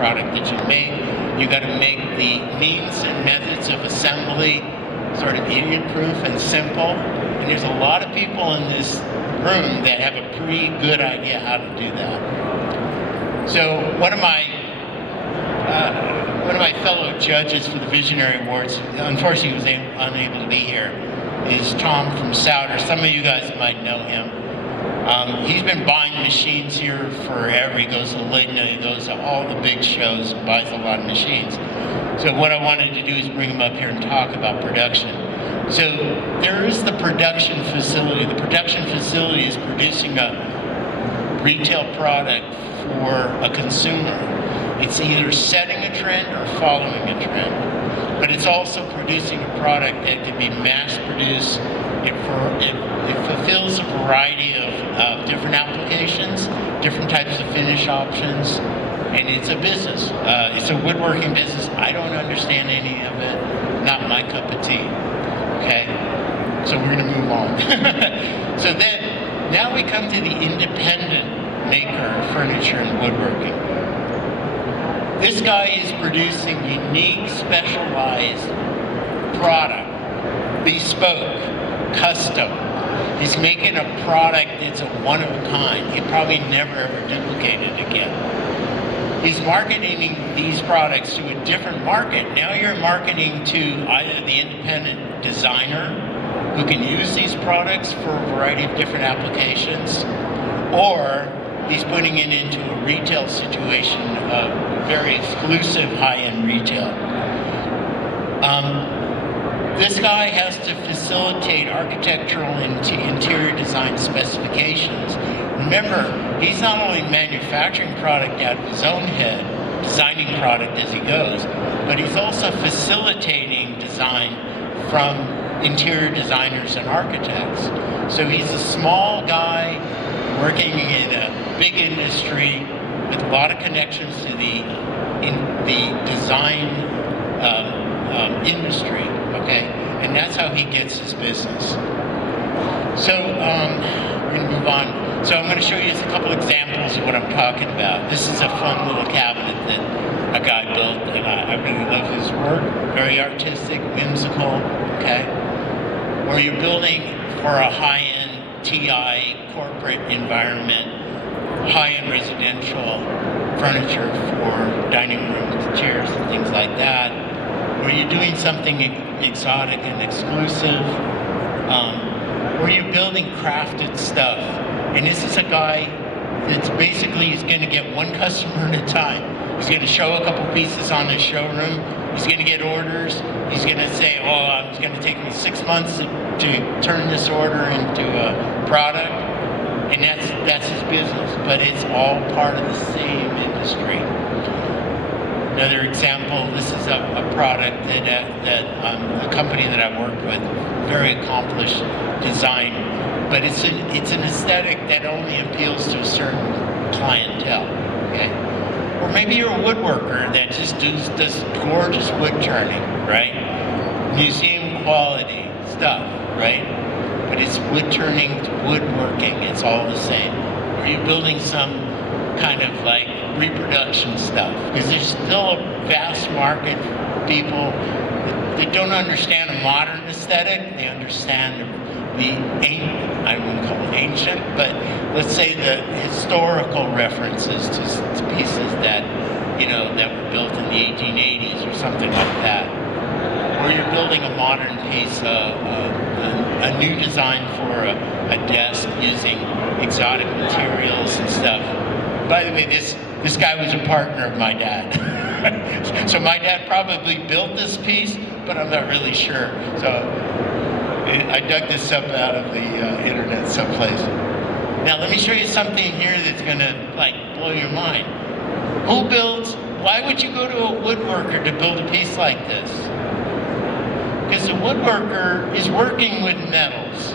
product that you make. You got to make the means and methods of assembly sort of idiot-proof and simple. And there's a lot of people in this room that have a pretty good idea how to do that. So one of my fellow judges for the Visionary Awards, unfortunately was unable to be here, is Tom from Souder. Some of you guys might know him. He's been buying machines here forever. He goes to Ligna, he goes to all the big shows, buys a lot of machines. So what I wanted to do is bring him up here and talk about production. So there is the production facility. The production facility is producing a retail product for a consumer. It's either setting a trend or following a trend, but it's also producing a product that can be mass-produced. It fulfills a variety of different applications, different types of finish options, and it's a business. It's a woodworking business. I don't understand any of it. Not my cup of tea. Okay, so we're going to move on. So then, now we come to the independent maker of furniture and woodworking. This guy is producing unique, specialized product, bespoke, custom. He's making a product that's a one of a kind. He probably never ever duplicate it again. He's marketing these products to a different market. Now you're marketing to either the independent designer who can use these products for a variety of different applications, or he's putting it into a retail situation, very exclusive high-end retail. This guy has to facilitate architectural and interior design specifications. Remember, he's not only manufacturing product out of his own head, designing product as he goes, but he's also facilitating design from interior designers and architects. So he's a small guy working in a big industry with a lot of connections to the design industry, okay? And that's how he gets his business. So we're gonna move on. So I'm gonna show you just a couple examples of what I'm talking about. This is a fun little cabinet that a guy built, and I really love his work. Very artistic, whimsical, okay? Where you're building for a high-end TI corporate environment, high-end residential furniture for dining rooms, chairs, and things like that, where you're doing something exotic and exclusive, where you're building crafted stuff. And this is a guy that's basically, he's going to get one customer at a time. He's going to show a couple pieces on the showroom. He's going to get orders. He's going to say, oh, it's going to take me 6 months to turn this order into a product. And that's his business, but it's all part of the same industry. Another example, this is a product that a company that I've worked with, very accomplished design, but it's an aesthetic that only appeals to a certain clientele, okay? Or maybe you're a woodworker that just does gorgeous wood turning, right? Museum quality stuff, right? But it's wood turning to woodworking, it's all the same. Or you're building some kind of like reproduction stuff, because there's still a vast market for people that don't understand a modern aesthetic. They understand the I wouldn't call it ancient, but let's say the historical references to pieces that, you know, that were built in the 1880s or something like that. Or you're building a modern piece, a new design for a desk using exotic materials and stuff. By the way, this guy was a partner of my dad. So my dad probably built this piece, but I'm not really sure. So I dug this up out of the internet someplace. Now let me show you something here that's gonna like blow your mind. Why would you go to a woodworker to build a piece like this? Because the woodworker is working with metals.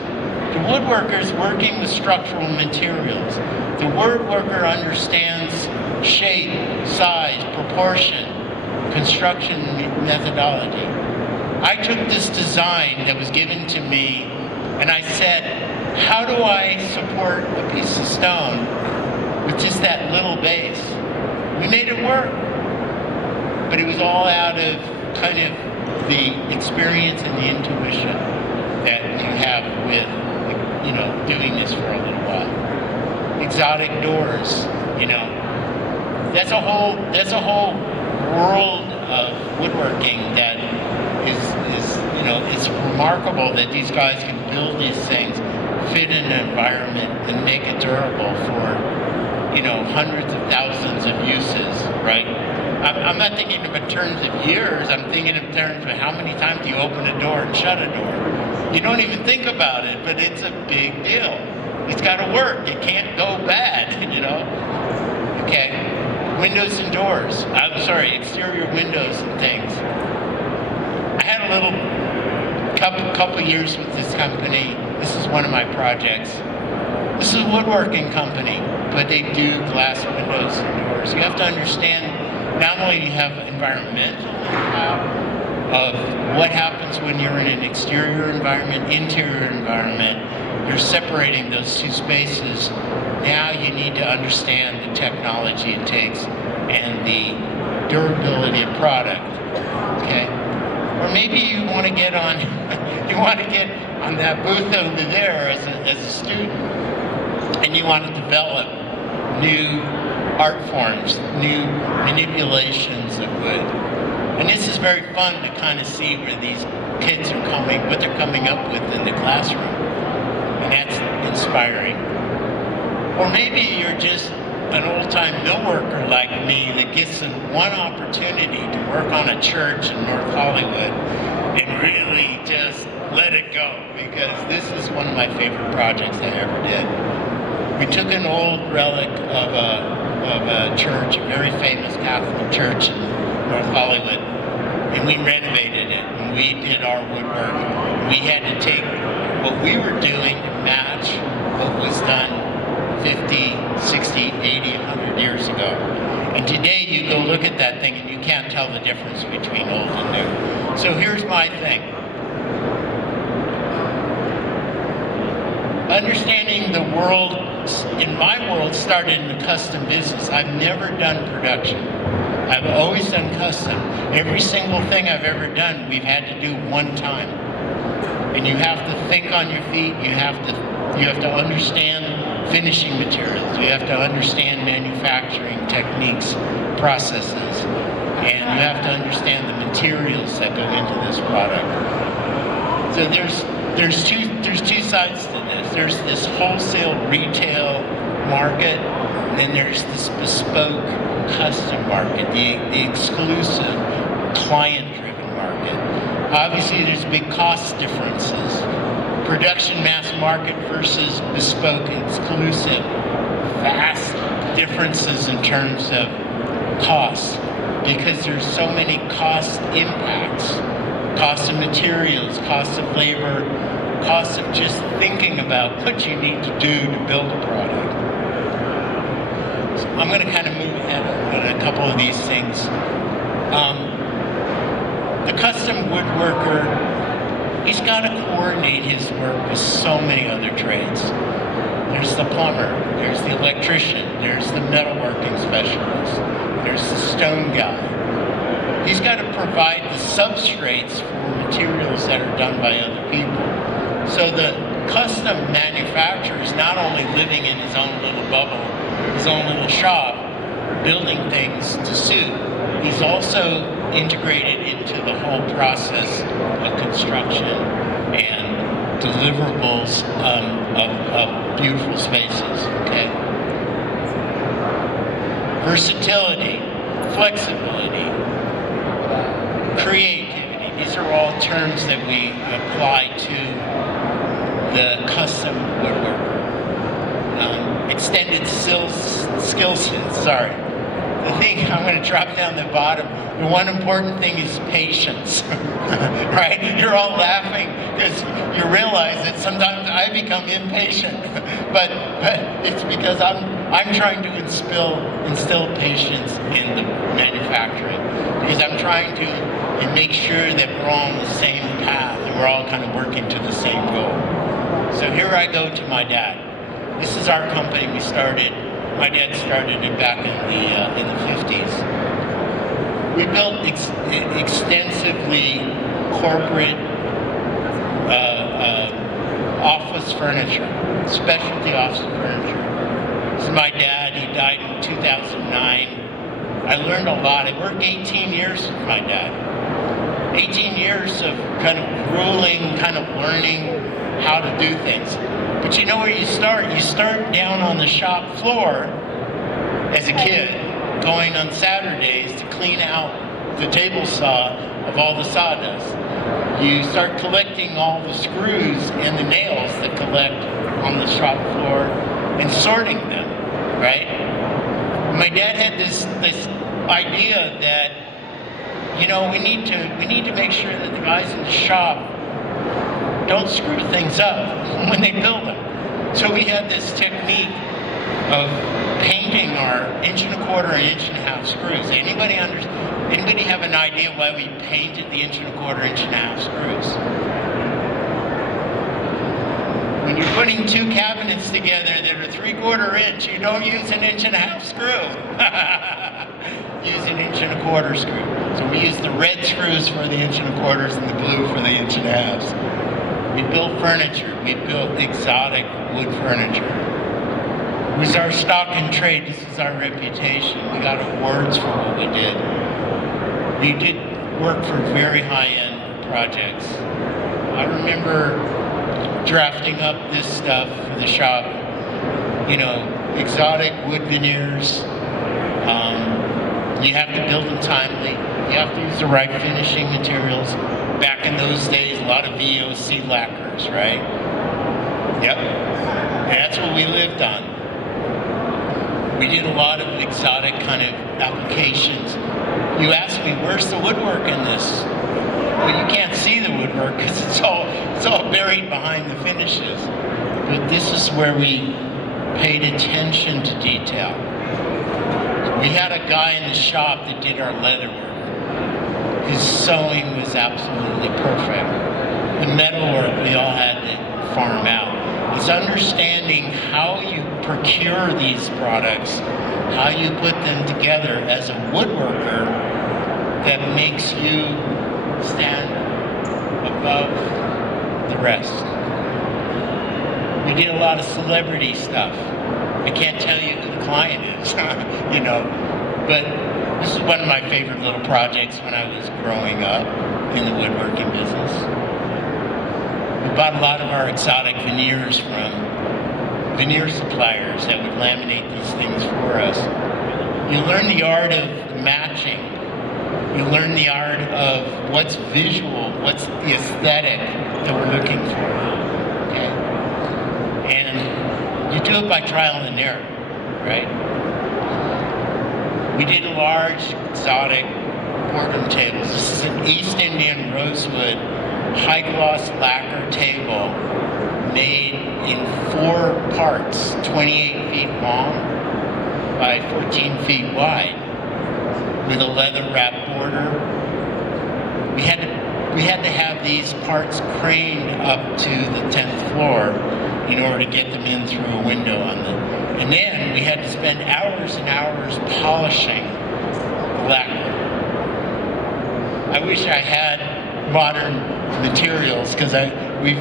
The woodworker is working with structural materials. The woodworker understands shape, size, proportion, construction methodology. I took this design that was given to me and I said, how do I support a piece of stone with just that little base? We made it work. but it was all out of kind of the experience and the intuition that you have with, you know, doing this for a little while. Exotic doors, you know, that's a whole world of woodworking that is you know, it's remarkable that these guys can build these things, fit in an environment, and make it durable for, you know, hundreds of thousands of uses, right? I'm not thinking in terms of years, I'm thinking in terms of how many times you open a door and shut a door. You don't even think about it, but it's a big deal. It's got to work. It can't go bad, you know? Okay, windows and doors. I'm sorry, exterior windows and things. I had a little couple years with this company. This is one of my projects. This is a woodworking company, but they do glass windows and doors. You have to understand, not only do you have environmental of what happens when you're in an exterior environment, interior environment, you're separating those two spaces. Now you need to understand the technology it takes and the durability of product, okay? Or maybe you want to get on, that booth over there as a student, and you want to develop new art forms, new manipulations of wood. And this is very fun to kind of see where these kids are what they're coming up with in the classroom. And that's inspiring. Or maybe you're just an old-time millworker like me that gets one opportunity to work on a church in North Hollywood and really just let it go, because this is one of my favorite projects I ever did. We took an old relic of a church, a very famous Catholic church in North Hollywood, and we renovated it, and we did our woodwork. We had to take what we were doing to match what was done 50, 60, 80, 100 years ago. And today you go look at that thing and you can't tell the difference between old and new. So here's my thing. Understanding the world, in my world, started in the custom business. I've never done production. I've always done custom. Every single thing I've ever done, we've had to do one time. And you have to think on your feet. You have to understand finishing materials. You have to understand manufacturing techniques, processes, and you have to understand the materials that go into this product. So there's two sides to this. There's this wholesale retail market, and then there's this bespoke custom market, the exclusive client-driven market. Obviously, there's big cost differences. Production mass market versus bespoke exclusive. Vast differences in terms of cost, because there's so many cost impacts. Cost of materials, cost of labor, cost of just thinking about what you need to do to build a product. So I'm going to kind of move ahead on a couple of these things. The custom woodworker, he's got to coordinate his work with so many other trades. There's the plumber, there's the electrician, there's the metalworking specialist, there's the stone guy. He's got to provide the substrates for materials that are done by other people. So the custom manufacturer is not only living in his own little bubble, his own little shop, building things to suit. He's also integrated into the whole process of construction and deliverables of beautiful spaces, okay? Versatility, flexibility, creativity. These are all terms that we apply to the custom woodworker. Extended skill sets, sorry. The thing, I'm going to drop down the bottom. The one important thing is patience, right? You're all laughing because you realize that sometimes I become impatient, but it's because I'm trying to instill patience in the manufacturing, because I'm trying to make sure that we're all on the same path and we're all kind of working to the same goal. So here I go to my dad. This is our company we started. My dad started it back in the 50s. We built extensively corporate office furniture, specialty office furniture. This is my dad. He died in 2009. I learned a lot. I worked 18 years with my dad. 18 years of kind of grueling, kind of learning how to do things. But you know where you start? You start down on the shop floor as a kid, going on Saturdays to clean out the table saw of all the sawdust. You start collecting all the screws and the nails that collect on the shop floor and sorting them, right? My dad had this idea that, you know, we need to make sure that the guys in the shop don't screw things up when they build them. So we had this technique of painting our 1.25 inch and 1.5 inch screws. Anybody have an idea why we painted the 1.25 inch, 1.5 inch screws? When you're putting two cabinets together that are 3/4 inch, you don't use an 1.5 inch screw. Use an 1.25 inch screw. So we use the red screws for the 1.25 inch and the blue for the 1.5 inch. We built furniture. We built exotic wood furniture. It was our stock and trade. This is our reputation. We got awards for what we did. We did work for very high-end projects. I remember drafting up this stuff for the shop. You know, exotic wood veneers. You have to build them timely. You have to use the right finishing materials. Back in those days, a lot of VOC lacquers, right? Yep. And that's what we lived on. We did a lot of exotic kind of applications. You ask me, where's the woodwork in this? Well, you can't see the woodwork because it's all buried behind the finishes. But this is where we paid attention to detail. We had a guy in the shop that did our leather work. His sewing was absolutely perfect. The metalwork we all had to farm out. It's understanding how you procure these products, how you put them together as a woodworker that makes you stand above the rest. We did a lot of celebrity stuff. I can't tell you who the client is, you know, but this is one of my favorite little projects when I was growing up in the woodworking business. We bought a lot of our exotic veneers from veneer suppliers that would laminate these things for us. You learn the art of matching. You learn the art of what's visual, what's the aesthetic that we're looking for, okay? And you do it by trial and error, right? We did large, exotic boardroom tables. This is an East Indian rosewood high-gloss lacquer table made in 4 parts, 28 feet long by 14 feet wide, with a leather-wrap border. We had to have these parts craned up to the 10th floor in order to get them in through a window on the. And then we had to spend hours and hours polishing the lacquer. I wish I had modern materials because we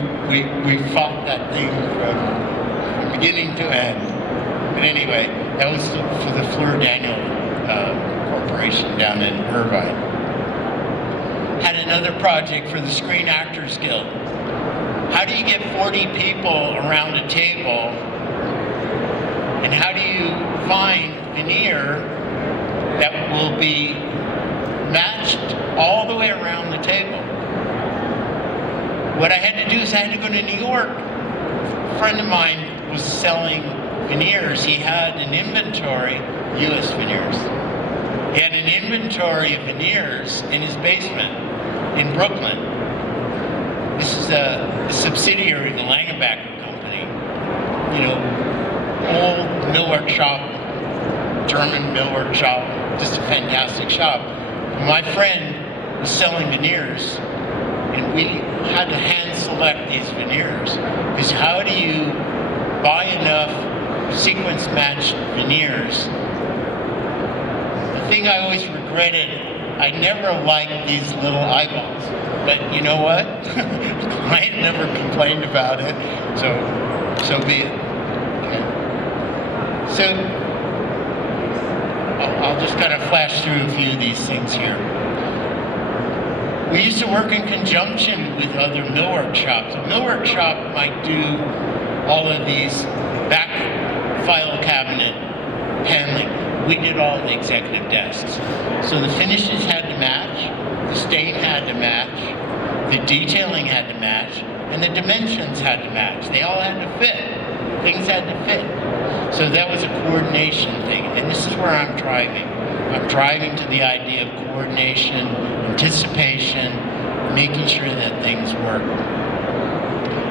fought that thing from beginning to end. But anyway, that was for the Fleur Daniel Corporation down in Irvine. Had another project for the Screen Actors Guild. How do you get 40 people around a table, and how do you find veneer that will be matched all the way around the table? What I had to do is I had to go to New York. A friend of mine was selling veneers. He had an inventory, U.S. veneers. He had an inventory of veneers in his basement in Brooklyn. This is a subsidiary of the Langenbacker Company. You know, old millwork shop, German millwork shop, just a fantastic shop. My friend was selling veneers, and we had to hand select these veneers. Because how do you buy enough sequence matched veneers? The thing I always regretted I never liked these little eyeballs. But you know what? The client never complained about it, so be it. Okay. So I'll just kind of flash through a few of these things here. We used to work in conjunction with other millwork shops. A millwork shop might do all of these back file cabinet paneling. We did all the executive desks. So the finishes had to match, the stain had to match, the detailing had to match, and the dimensions had to match. They all had to fit. Things had to fit. So that was a coordination thing, and this is where I'm driving. I'm driving to the idea of coordination, anticipation, making sure that things work.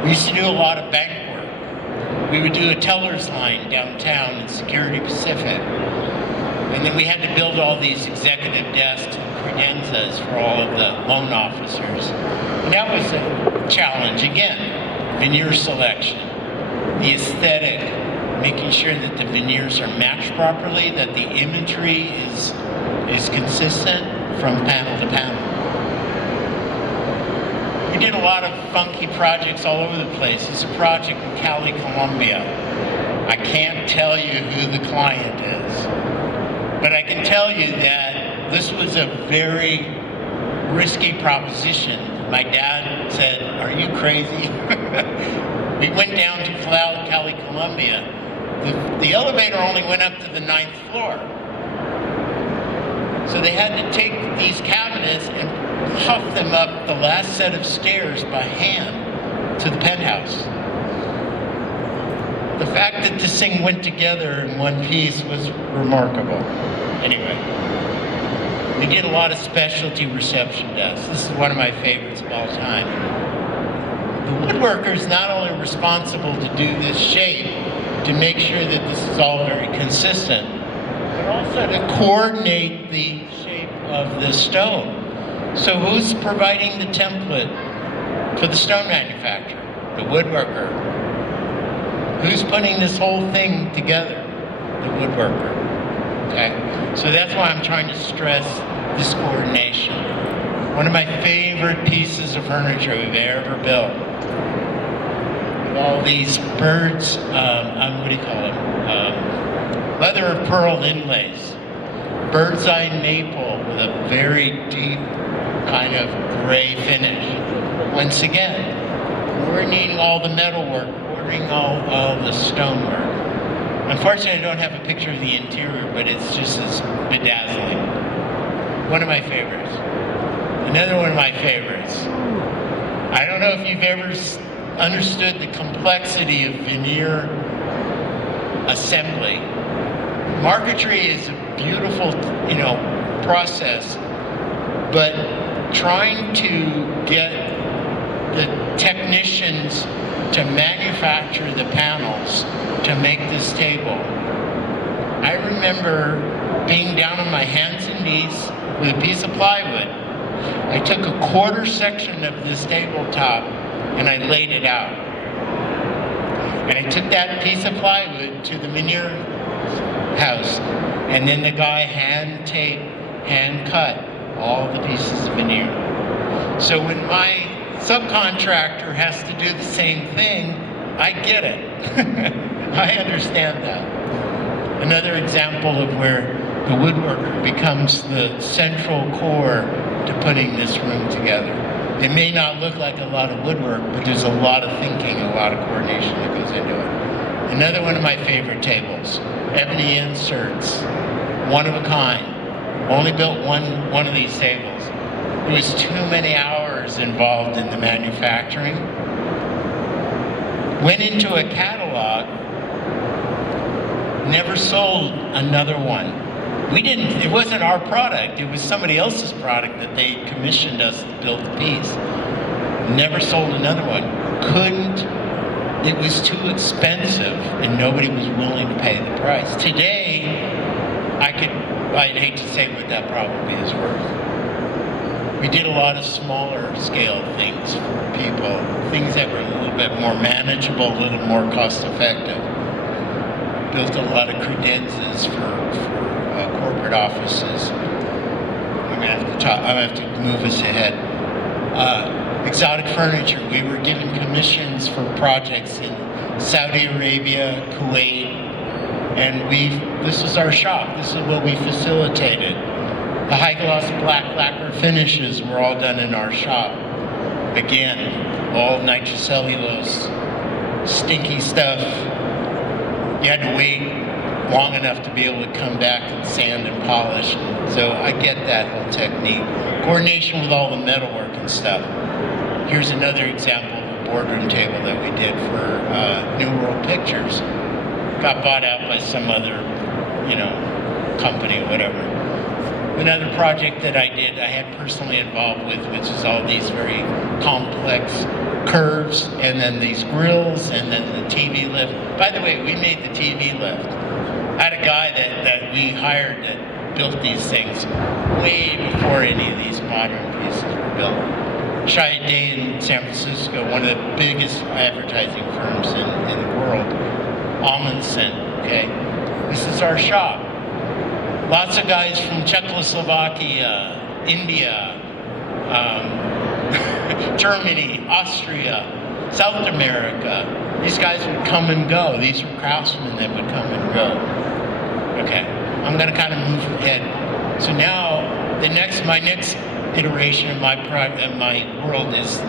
We used to do a lot of bank work. We would do a teller's line downtown in Security Pacific. And then we had to build all these executive desks and credenzas for all of the loan officers. And that was a challenge. Again, veneer selection, the aesthetic, making sure that the veneers are matched properly, that the imagery is consistent from panel to panel. We did a lot of funky projects all over the place. It's a project in Cali, Colombia. I can't tell you who the client is, but I can tell you that this was a very risky proposition. My dad said, "Are you crazy?" We went down to Cali, Colombia. The elevator only went up to the 9th floor. So they had to take these cabinets and puff them up the last set of stairs by hand to the penthouse. The fact that this thing went together in one piece was remarkable. Anyway, we did a lot of specialty reception desks. This is one of my favorites of all time. The woodworker is not only responsible to do this shape, to make sure that this is all very consistent, but also to coordinate the shape of the stone. So who's providing the template for the stone manufacturer? The woodworker. Who's putting this whole thing together? The woodworker. Okay? So that's why I'm trying to stress this coordination. One of my favorite pieces of furniture we've ever built. All these birds, what do you call them? Leather of pearl inlays. Bird's eye maple with a very deep kind of gray finish. Once again, coordinating all the metalwork, coordinating all the stonework. Unfortunately, I don't have a picture of the interior, but it's just as bedazzling. One of my favorites. Another one of my favorites. I don't know if you've ever understood the complexity of veneer assembly. Marquetry is a beautiful, process, but trying to get the technicians to manufacture the panels to make this table. I remember being down on my hands and knees with a piece of plywood. I took a quarter section of this tabletop and I laid it out. And I took that piece of plywood to the veneer house, and then the guy hand cut all the pieces of veneer. So when my subcontractor has to do the same thing, I get it. I understand that. Another example of where the woodworker becomes the central core to putting this room together. It may not look like a lot of woodwork, but there's a lot of thinking, a lot of coordination that goes into it. Another one of my favorite tables, ebony inserts, one of a kind. Only built one of these tables. There was too many hours involved in the manufacturing. Went into a catalog, never sold another one. It wasn't our product, it was somebody else's product that they commissioned us to build the piece. Never sold another one. It was too expensive and nobody was willing to pay the price. Today, I'd hate to say what that probably is worth. We did a lot of smaller scale things for people, things that were a little bit more manageable, a little more cost effective. Built a lot of credenzas for corporate offices. I mean, have to move us ahead. Exotic furniture. We were given commissions for projects in Saudi Arabia, Kuwait, and this is our shop. This is what we facilitated. The high gloss black lacquer finishes were all done in our shop. Again, all nitrocellulose, stinky stuff. You had to wait long enough to be able to come back and sand and polish. So I get that whole technique. Coordination with all the metalwork and stuff. Here's another example of a boardroom table that we did for New World Pictures. Got bought out by some other, company or whatever. Another project that I did, I had personally involved with, which is all these very complex curves, and then these grills, and then the TV lift. By the way, we made the TV lift. I had a guy that we hired that built these things way before any of these modern pieces were built. Shia Day in San Francisco, one of the biggest advertising firms in the world. Amundsen, okay? This is our shop. Lots of guys from Czechoslovakia, India, Germany, Austria, South America. These guys would come and go. These were craftsmen that would come and go. Okay, I'm gonna kind of move ahead. So now, my next iteration of my world is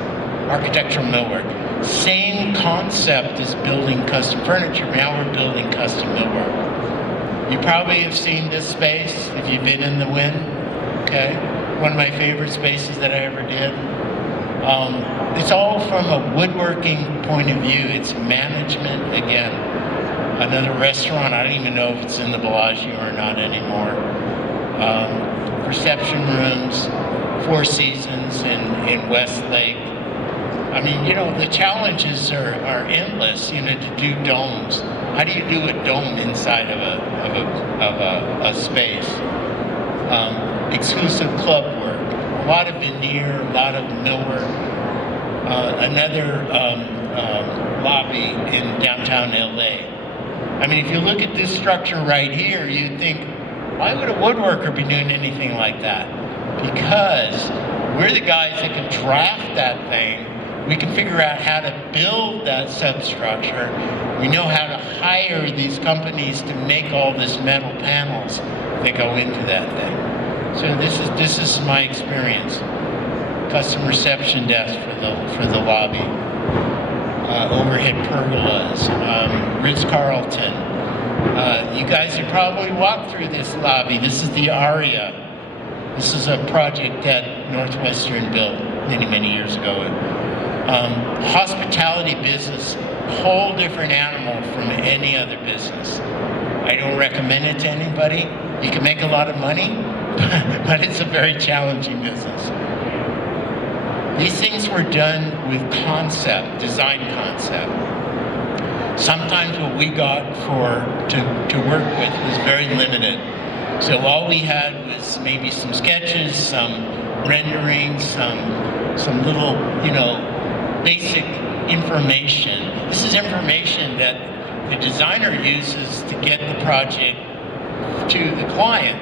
architectural millwork. Same concept as building custom furniture. Now we're building custom millwork. You probably have seen this space if you've been in the WED, okay? One of my favorite spaces that I ever did. It's all from a woodworking point of view. It's management, again. Another restaurant, I don't even know if it's in the Bellagio or not anymore. Reception rooms, Four Seasons in Westlake. I mean, the challenges are endless, to do domes. How do you do a dome inside of a space? Exclusive club work, a lot of veneer, a lot of millwork. Another lobby in downtown LA. I mean, if you look at this structure right here, you'd think, why would a woodworker be doing anything like that? Because we're the guys that can draft that thing. We can figure out how to build that substructure. We know how to hire these companies to make all this metal panels that go into that thing. So this is my experience. Custom reception desk for the lobby. Overhead pergolas. Ritz-Carlton. You guys have probably walked through this lobby. This is the Aria. This is a project that Northwestern built many, many years ago. Hospitality business, whole different animal from any other business. I don't recommend it to anybody. You can make a lot of money, but it's a very challenging business. These things were done with concept, design concept. Sometimes what we got to work with was very limited. So all we had was maybe some sketches, some renderings, some little, basic information. This is information that the designer uses to get the project to the client.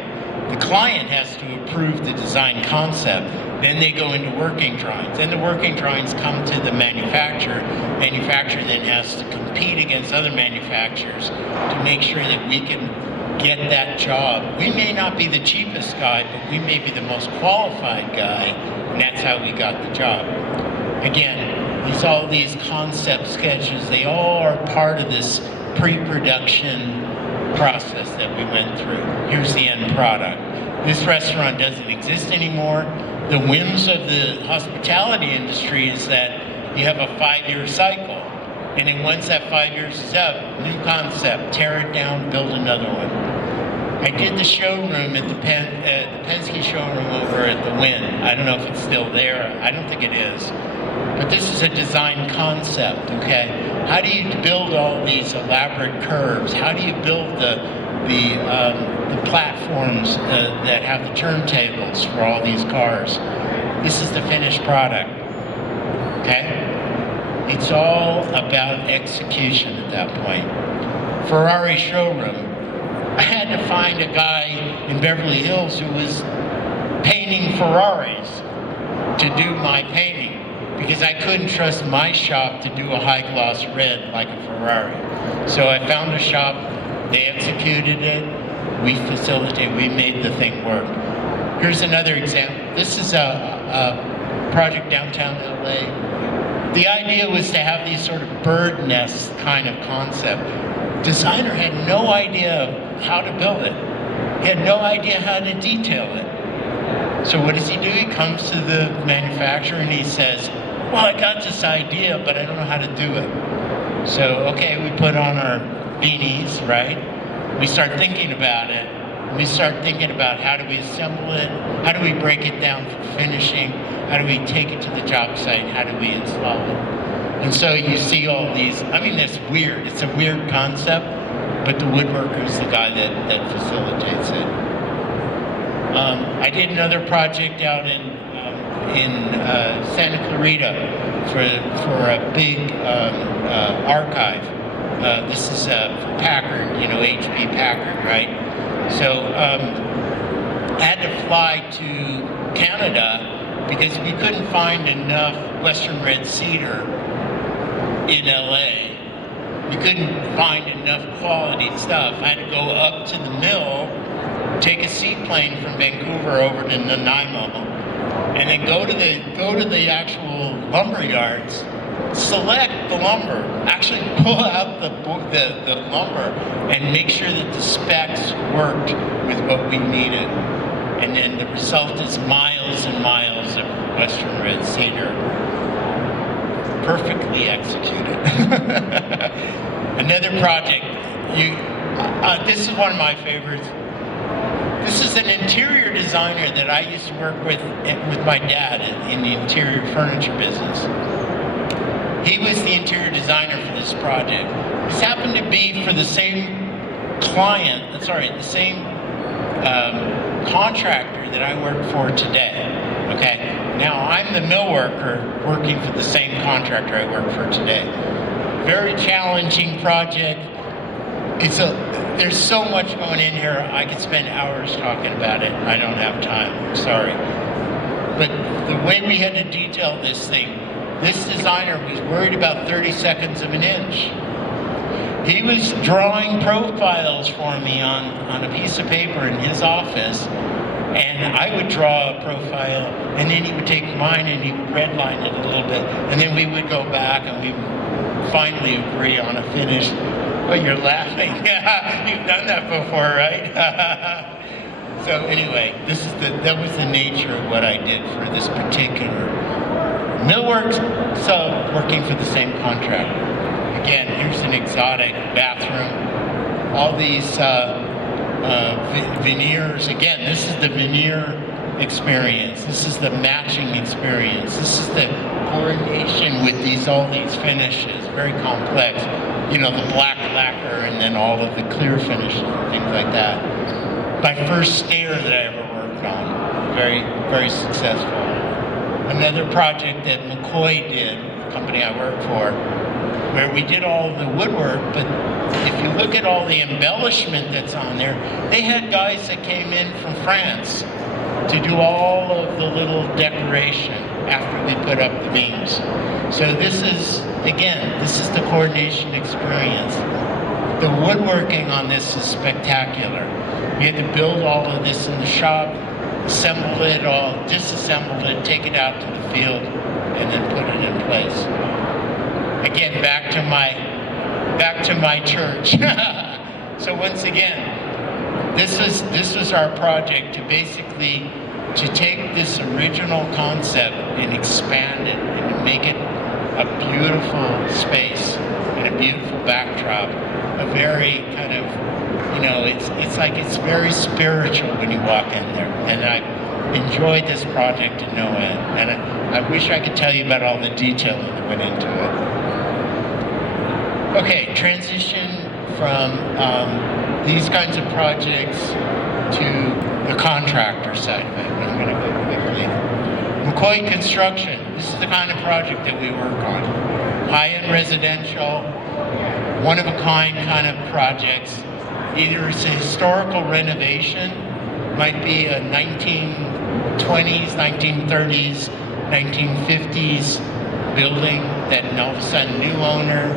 The client has to approve the design concept. Then they go into working drawings. Then the working drawings come to the manufacturer. Manufacturer then has to compete against other manufacturers to make sure that we can get that job. We may not be the cheapest guy, but we may be the most qualified guy, and that's how we got the job. Again, all these concept sketches, they all are part of this pre-production process that we went through. Here's the end product. This restaurant doesn't exist anymore. The whims of the hospitality industry is that you have a 5-year cycle. And then once that 5 years is up, new concept, tear it down, build another one. I did the showroom at the Penske showroom over at the WED. I don't know if it's still there. I don't think it is. But this is a design concept, okay? How do you build all these elaborate curves? How do you build the platforms that have the turntables for all these cars? This is the finished product, okay? It's all about execution at that point. Ferrari showroom. I had to find a guy in Beverly Hills who was paying painting Ferraris to do my painting because I couldn't trust my shop to do a high gloss red like a Ferrari. So I found a shop, they executed it, we facilitated, we made the thing work. Here's another example. This is a project downtown LA. The idea was to have these sort of bird nest kind of concept. Designer had no idea how to build it. He had no idea how to detail it. So what does he do? He comes to the manufacturer and he says, well, I got this idea, but I don't know how to do it. So, okay, we put on our beanies, right? We start thinking about it. We start thinking about how do we assemble it? How do we break it down for finishing? How do we take it to the job site? How do we install it? And so you see all these, I mean, it's weird. It's a weird concept, but the woodworker is the guy that facilitates it. I did another project out in Santa Clarita for a big archive. This is Packard, HP Packard, right? So I had to fly to Canada because we couldn't find enough Western red cedar in LA. We couldn't find enough quality stuff. I had to go up to the mill, take a seaplane from Vancouver over to Nanaimo, and then go to the actual lumber yards, select the lumber, actually pull out the lumber and make sure that the specs worked with what we needed. And then the result is miles and miles of Western red cedar, perfectly executed. Another project, this is one of my favorites. This is an interior designer that I used to work with my dad in the interior furniture business. He was the interior designer for this project. This happened to be for the same the same contractor that I work for today, okay? Now, I'm the mill worker working for the same contractor I work for today. Very challenging project. There's so much going in here, I could spend hours talking about it. I don't have time, I'm sorry. But the way we had to detail this thing, this designer was worried about 30 seconds of an inch. He was drawing profiles for me on a piece of paper in his office, and I would draw a profile, and then he would take mine and he would redline it a little bit, and then we would go back and we would finally agree on a finish. Oh, you're laughing. You've done that before, right? So anyway, that was the nature of what I did for this particular millwork sub working for the same contractor. Again, here's an exotic bathroom. All these veneers. Again, this is the veneer experience. This is the matching experience. This is the coordination with all these finishes. Very complex. The black lacquer and then all of the clear finishes and things like that. My first stair that I ever worked on. Very, very successful. Another project that McCoy did, the company I work for, where we did all the woodwork, but if you look at all the embellishment that's on there, they had guys that came in from France to do all of the little decoration after we put up the beams. So this is the coordination experience. The woodworking on this is spectacular. We had to build all of this in the shop, assemble it all, disassemble it, take it out to the field, and then put it in place. Again, back to my church. So once again, this was our project to basically take this original concept and expand it and to make it a beautiful space and a beautiful backdrop. A very kind of, it's very spiritual when you walk in there. And I enjoyed this project to no end. And I wish I could tell you about all the detailing that went into it. Okay, transition from these kinds of projects to the contractor side of it. I'm going to go quickly. McCoy Construction. This is the kind of project that we work on. High-end residential, one-of-a-kind kind of projects. Either it's a historical renovation, might be a 1920 1920s, 1930s, 1950s building that all of a sudden new owner,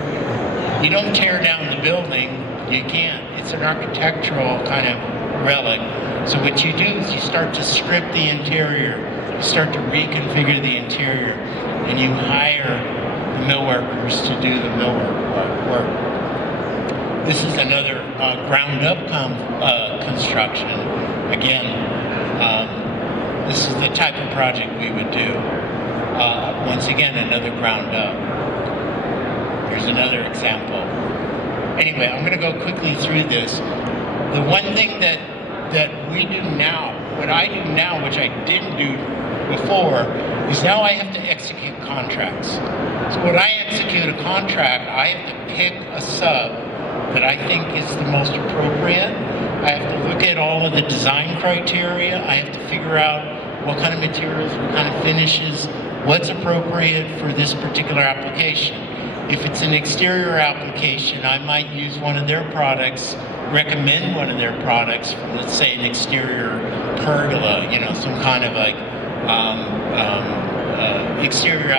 you don't tear down the building, you can't. It's an architectural kind of relic. So what you do is you start to script the interior, you start to reconfigure the interior, and you hire the mill workers to do the millwork work. This is another ground-up construction. Again, this is the type of project we would do. Once again, another ground-up. Here's another example. Anyway, I'm going to go quickly through this. The one thing that we do now, what I do now, which I didn't do before, is now I have to execute contracts. So when I execute a contract, I have to pick a sub that I think is the most appropriate. I have to look at all of the design criteria. I have to figure out what kind of materials, what kind of finishes, what's appropriate for this particular application. If it's an exterior application, I might use one of their products, recommend one of their products from, let's say, an exterior pergola, you know, some kind of like exterior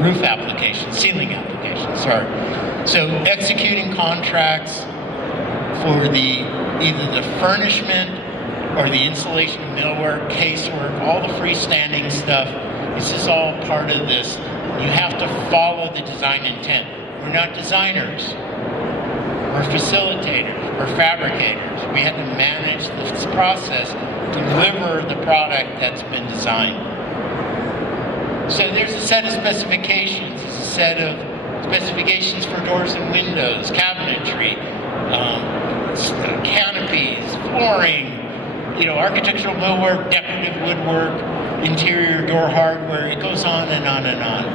roof application, ceiling application, sorry. So executing contracts for either the furnishment or the installation of millwork, casework, all the freestanding stuff, this is all part of this. You have to follow the design intent. We're not designers. We're facilitators. We're fabricators. We have to manage this process, deliver the product that's been designed. So there's a set of specifications. There's a set of specifications for doors and windows, cabinetry, canopies, flooring, you know, architectural millwork, decorative woodwork, interior door hardware. It goes on and on and on,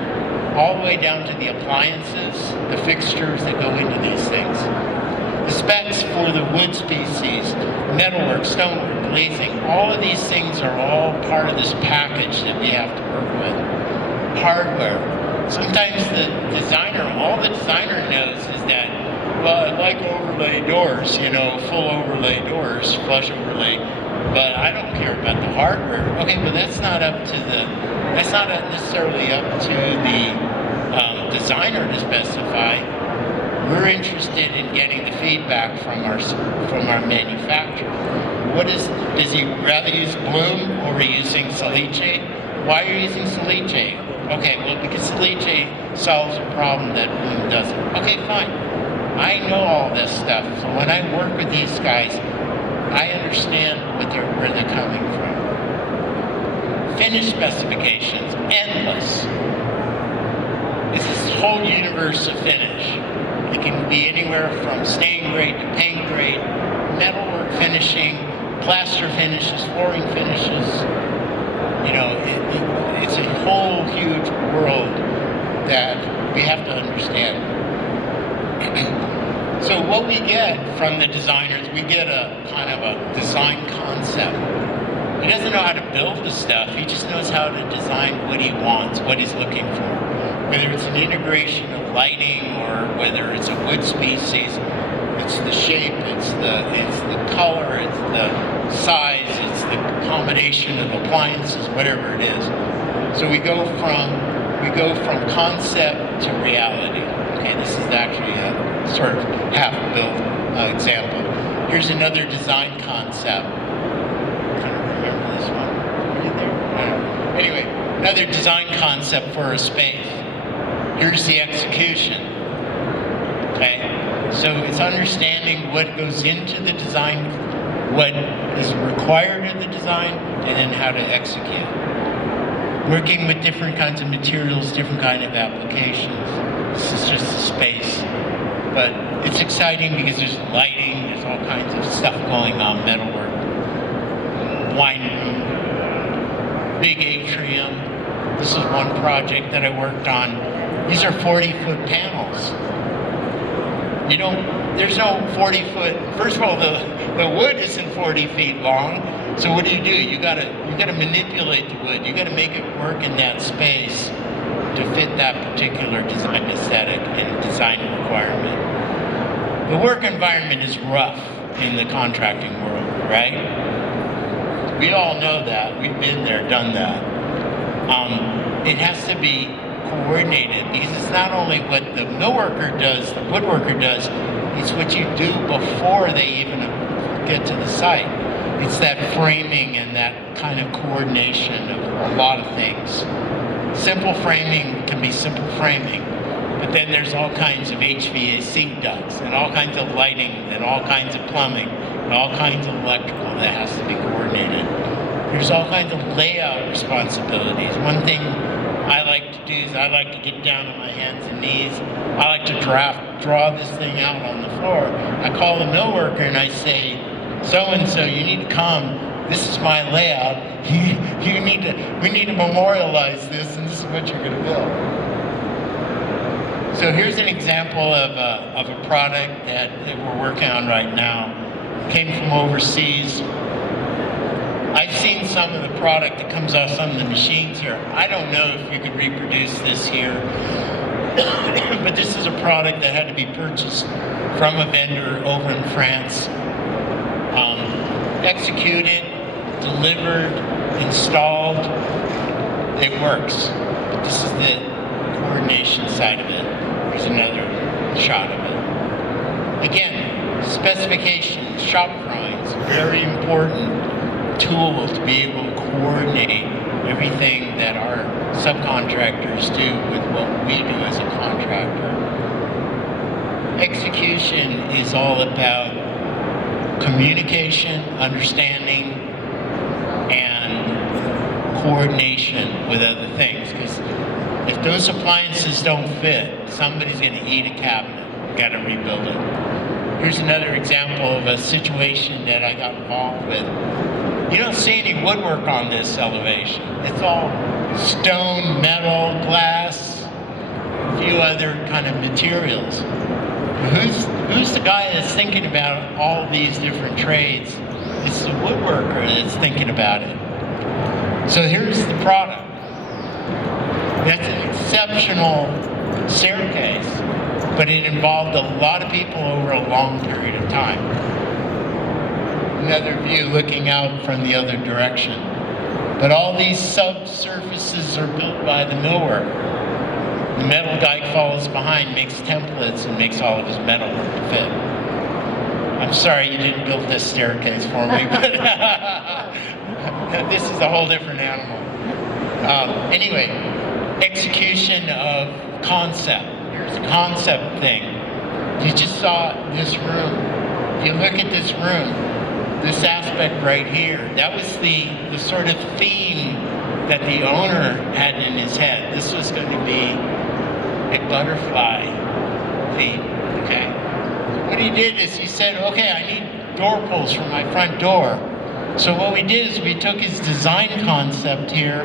all the way down to the appliances, the fixtures that go into these things. The specs for the wood species, metalwork, stonework, glazing, all of these things are all part of this package that we have to work with. Hardware. Sometimes the designer, all the designer knows is that, well, I like overlay doors, you know, full overlay doors, flush overlay, but I don't care about the hardware. Okay, but that's not necessarily up to the designer to specify. We're interested in getting the feedback from our manufacturer. Does he rather use Bloom or are you using Salice? Why are you using Salice? Okay, well, because Salice solves a problem that Bloom doesn't. Okay, fine. I know all this stuff, so when I work with these guys, I understand where they're coming from. Finish specifications, endless. It's this whole universe of finish. It can be anywhere from stain grade to paint grade, metalwork finishing, plaster finishes, flooring finishes. You know, it's a whole huge world that we have to understand. So what we get from the designers, we get a kind of a design concept. He doesn't know how to build the stuff, he just knows how to design what he wants, what he's looking for. Whether it's an integration of lighting or whether it's a wood species, it's the shape, it's the color, it's the size, it's the combination of appliances, whatever it is. So we go from concept to reality. Okay, this is actually a sort of half-built example. Here's another design concept. I don't remember this one. Right there. Anyway, another design concept for a space. Here's the execution. Okay, so it's understanding what goes into the design, what is required of the design, and then how to execute. Working with different kinds of materials, different kind of applications. This is just a space. But it's exciting because there's lighting, there's all kinds of stuff going on, metalwork, wine room, big atrium. This is one project that I worked on. These are 40-foot panels. There's no 40-foot, first of all, the wood isn't 40 feet long, so what do? You gotta manipulate the wood. You gotta make it work in that space to fit that particular design aesthetic and design requirement. The work environment is rough in the contracting world, right? We all know that. We've been there, done that. It has to be coordinated because it's not only what the millworker does, the woodworker does, it's what you do before they even get to the site. It's that framing and that kind of coordination of a lot of things. Simple framing can be simple framing, but then there's all kinds of HVAC ducts and all kinds of lighting and all kinds of plumbing and all kinds of electrical that has to be coordinated. There's all kinds of layout responsibilities. One thing I like to do is I like to get down on my hands and knees. I like to draw this thing out on the floor. I call the millworker and I say, so-and-so, you need to come. This is my layout. We need to memorialize this, and this is what you're going to build. So here's an example of a product that we're working on right now. It came from overseas. I've seen some of the product that comes off some of the machines here. I don't know if you could reproduce this here, but this is a product that had to be purchased from a vendor over in France. Executed, delivered, installed, it works. But this is the coordination side of it. Here's another shot of it. Again, specifications, shop drawings, very important tool to be able to coordinate everything that our subcontractors do with what we do as a contractor. Execution is all about communication, understanding, and coordination with other things. Because if those appliances don't fit, somebody's going to eat a cabinet. Got to rebuild it. Here's another example of a situation that I got involved with. You don't see any woodwork on this elevation. It's all stone, metal, glass, a few other kind of materials. Who's the guy that's thinking about all these different trades? It's the woodworker that's thinking about it. So here's the product. That's an exceptional staircase, but it involved a lot of people over a long period of time. Another view looking out from the other direction. But all these subsurfaces are built by the millworker. The metal guy follows behind, makes templates, and makes all of his metal work to fit. I'm sorry you didn't build this staircase for me, but this is a whole different animal. Anyway, execution of concept. Here's a concept thing. You just saw this room. If you look at this room, this aspect right here, that was the sort of theme that the owner had in his head. This was going to be a butterfly theme, okay? What he did is he said, okay, I need door pulls for my front door. So what we did is we took his design concept here,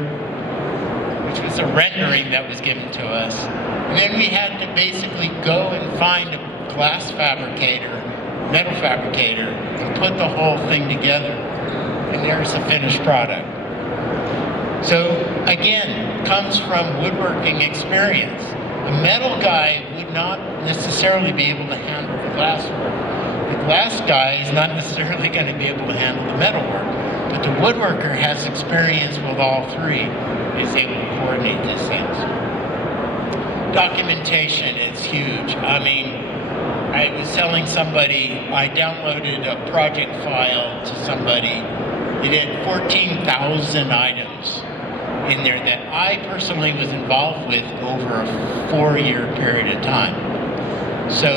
which was a rendering that was given to us, and then we had to basically go and find a glass fabricator, metal fabricator, and put the whole thing together. And there's the finished product. So again, comes from woodworking experience. A metal guy would not necessarily be able to handle the glass work. The glass guy is not necessarily going to be able to handle the metal work. But the woodworker has experience with all three, is able to coordinate these things. Documentation is huge. I mean, I was telling somebody, I downloaded a project file to somebody. It had 14,000 items in there that I personally was involved with over a 4-year period of time. So,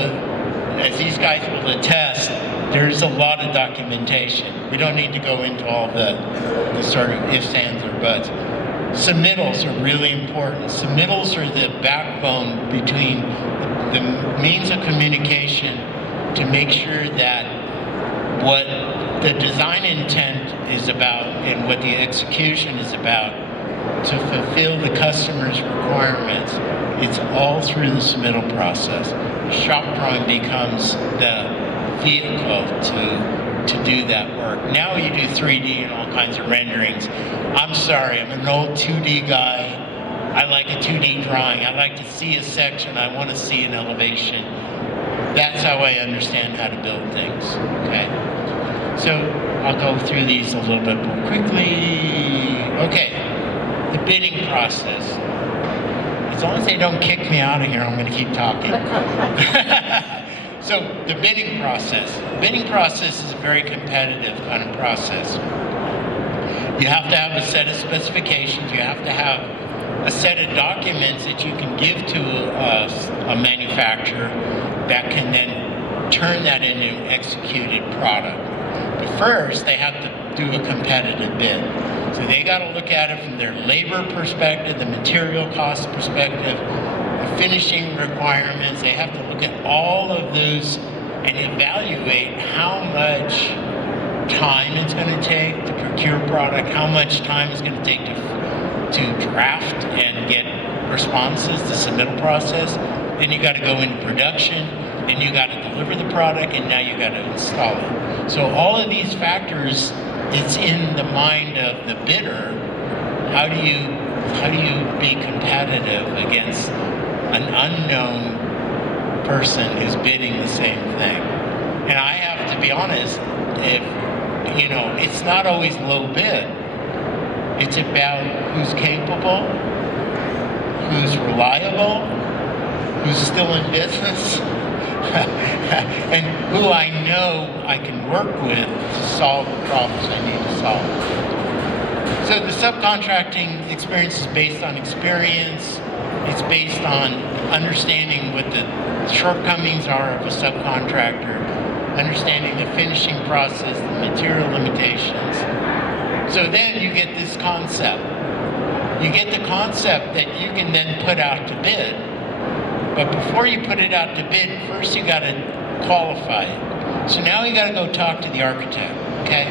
as these guys will attest, there's a lot of documentation. We don't need to go into all the sort of ifs, ands, or buts. Submittals are really important. Submittals are the backbone between the means of communication to make sure that what the design intent is about and what the execution is about to fulfill the customer's requirements. It's all through the submittal process. The shop drawing becomes the vehicle to do that work. Now you do 3D and all kinds of renderings. I'm sorry, I'm an old 2D guy. I like a 2D drawing. I like to see a section. I want to see an elevation. That's how I understand how to build things, okay? So I'll go through these a little bit more quickly. Okay, the bidding process. As long as they don't kick me out of here, I'm going to keep talking. So the bidding process. Bidding process is a very competitive kind of process. You have to have a set of specifications. You have to have a set of documents that you can give to a manufacturer that can then turn that into an executed product. But first, they have to do a competitive bid. So they got to look at it from their labor perspective, the material cost perspective, the finishing requirements. They have to look at all of those and evaluate how much time it's going to take to procure product, how much time it's going to take to draft and get responses, the submittal process. Then you got to go into production, then you got to deliver the product, and now you got to install it. So all of these factors, it's in the mind of the bidder. How do you be competitive against an unknown person who's bidding the same thing? And I have to be honest, it's not always low bid. It's about who's capable, who's reliable, who's still in business, and who I know I can work with to solve the problems I need to solve. So the subcontracting experience is based on experience. It's based on understanding what the shortcomings are of a subcontractor, understanding the finishing process, the material limitations. So then you get this concept. You get the concept that you can then put out to bid. But before you put it out to bid, first you got to qualify it. So now you got to go talk to the architect, okay?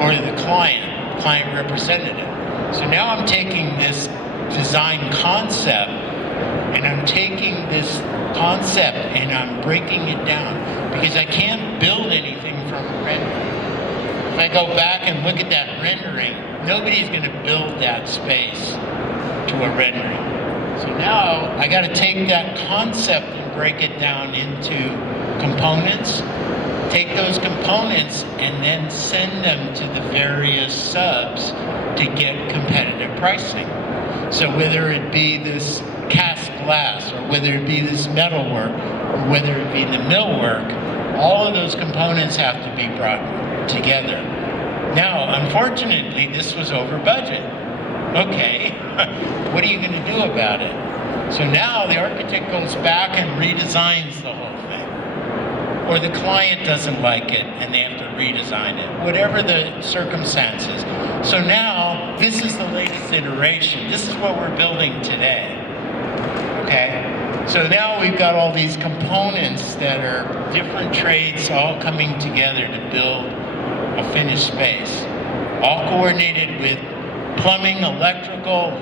Or the client representative. So now I'm taking this design concept and I'm taking this concept and I'm breaking it down because I can't build anything from a rendering. If I go back and look at that rendering, nobody's going to build that space to a rendering. So now I got to take that concept and break it down into components, take those components and then send them to the various subs to get competitive pricing. So whether it be this cast glass or whether it be this metalwork or whether it be the millwork, all of those components have to be brought together. Now, unfortunately, this was over budget. Okay, what are you going to do about it? So now the architect goes back and redesigns the whole thing. Or the client doesn't like it and they have to redesign it, whatever the circumstances. So now, this is the latest iteration. This is what we're building today. Okay? So now we've got all these components that are different trades all coming together to build a finished space. All coordinated with plumbing, electrical,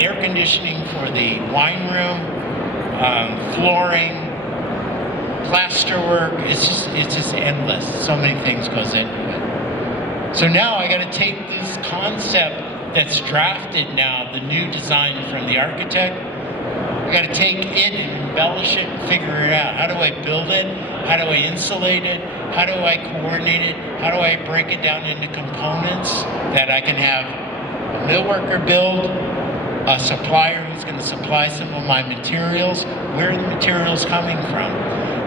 air conditioning for the wine room, flooring, plasterwork. It's just endless. So many things goes into it. So now I got to take this concept that's drafted now, the new design from the architect. I got to take it and embellish it and figure it out. How do I build it? How do I insulate it? How do I coordinate it? How do I break it down into components that I can have a millworker build, a supplier who's going to supply some of my materials? Where are the materials coming from?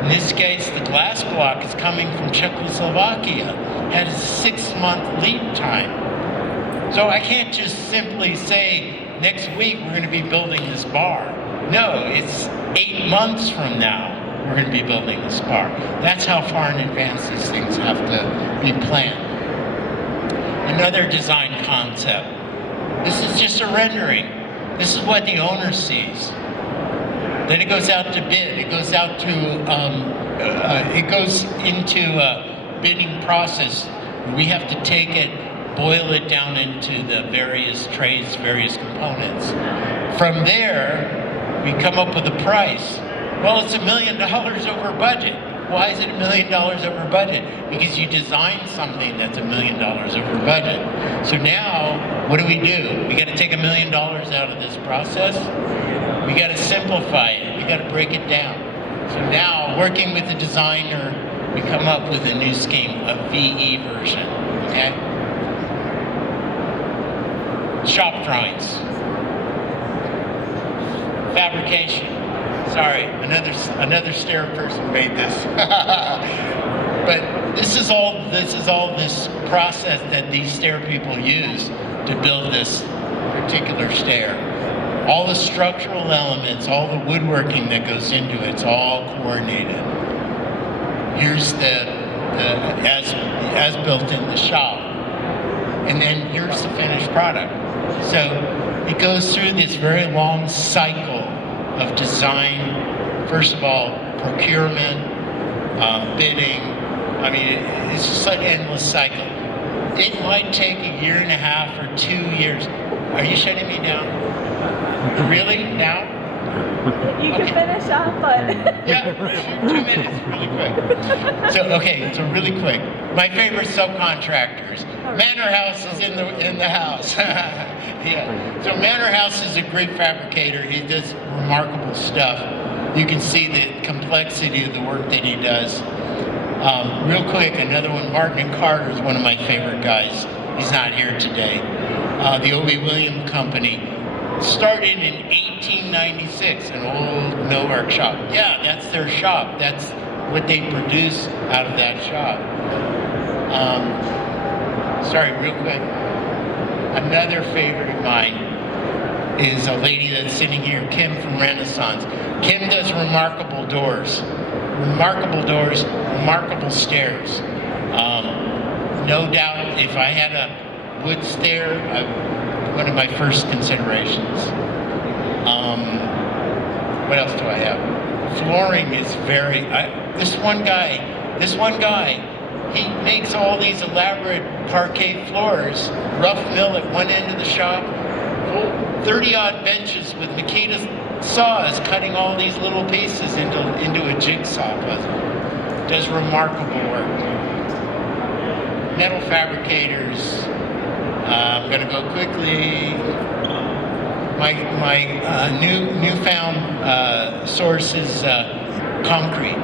In this case, the glass block is coming from Czechoslovakia. It has a 6-month lead time. So I can't just simply say, next week we're going to be building this bar. No, it's 8 months from now we're going to be building this bar. That's how far in advance these things have to be planned. Another design concept. This is just a rendering. This is what the owner sees. Then it goes out to bid. It goes out to, it goes into a bidding process. We have to take it, boil it down into the various trades, various components. From there, we come up with a price. Well, it's $1 million over budget. Why is it $1 million over budget? Because you designed something that's $1 million over budget. So now, what do? We got to take $1 million out of this process. We got to simplify it. We got to break it down. So now, working with the designer, we come up with a new scheme, a VE version. Okay? Shop drawings. Fabrication. Sorry, another stair person made this. But this is all this process that these stair people use to build this particular stair. All the structural elements, all the woodworking that goes into it, it's all coordinated. Here's the as built in the shop, and then here's the finished product. So it goes through this very long cycle of design. First of all, procurement, bidding. I mean, it's just an endless cycle. It might take a year and a half or 2 years. Are you shutting me down? Really? Now? You can finish up, but... Yeah, 2 minutes, really quick. So really quick. My favorite subcontractors. Manor House is in the house. Yeah. So Manor House is a great fabricator. He does remarkable stuff. You can see the complexity of the work that he does. Real quick, another one, Martin and Carter is one of my favorite guys. He's not here today. The O.B. Williams Company started in 1896, an old millwork shop. Yeah, that's their shop. That's what they produce out of that shop. Sorry, real quick. Another favorite of mine is a lady that's sitting here, Kim from Renaissance. Kim does remarkable doors, remarkable stairs. No doubt, if I had a wood stair, one of my first considerations. What else do I have? Flooring is this one guy, he makes all these elaborate parquet floors, rough mill at one end of the shop, 30-odd benches with Makita saws cutting all these little pieces into a jigsaw puzzle. Does remarkable work. Metal fabricators. I'm going to go quickly. My newfound source is concrete,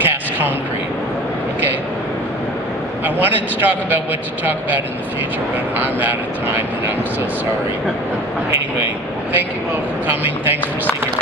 cast concrete. Okay. I wanted to talk about what to talk about in the future, but I'm out of time, and I'm so sorry. Anyway, thank you all for coming. Thanks for sticking around.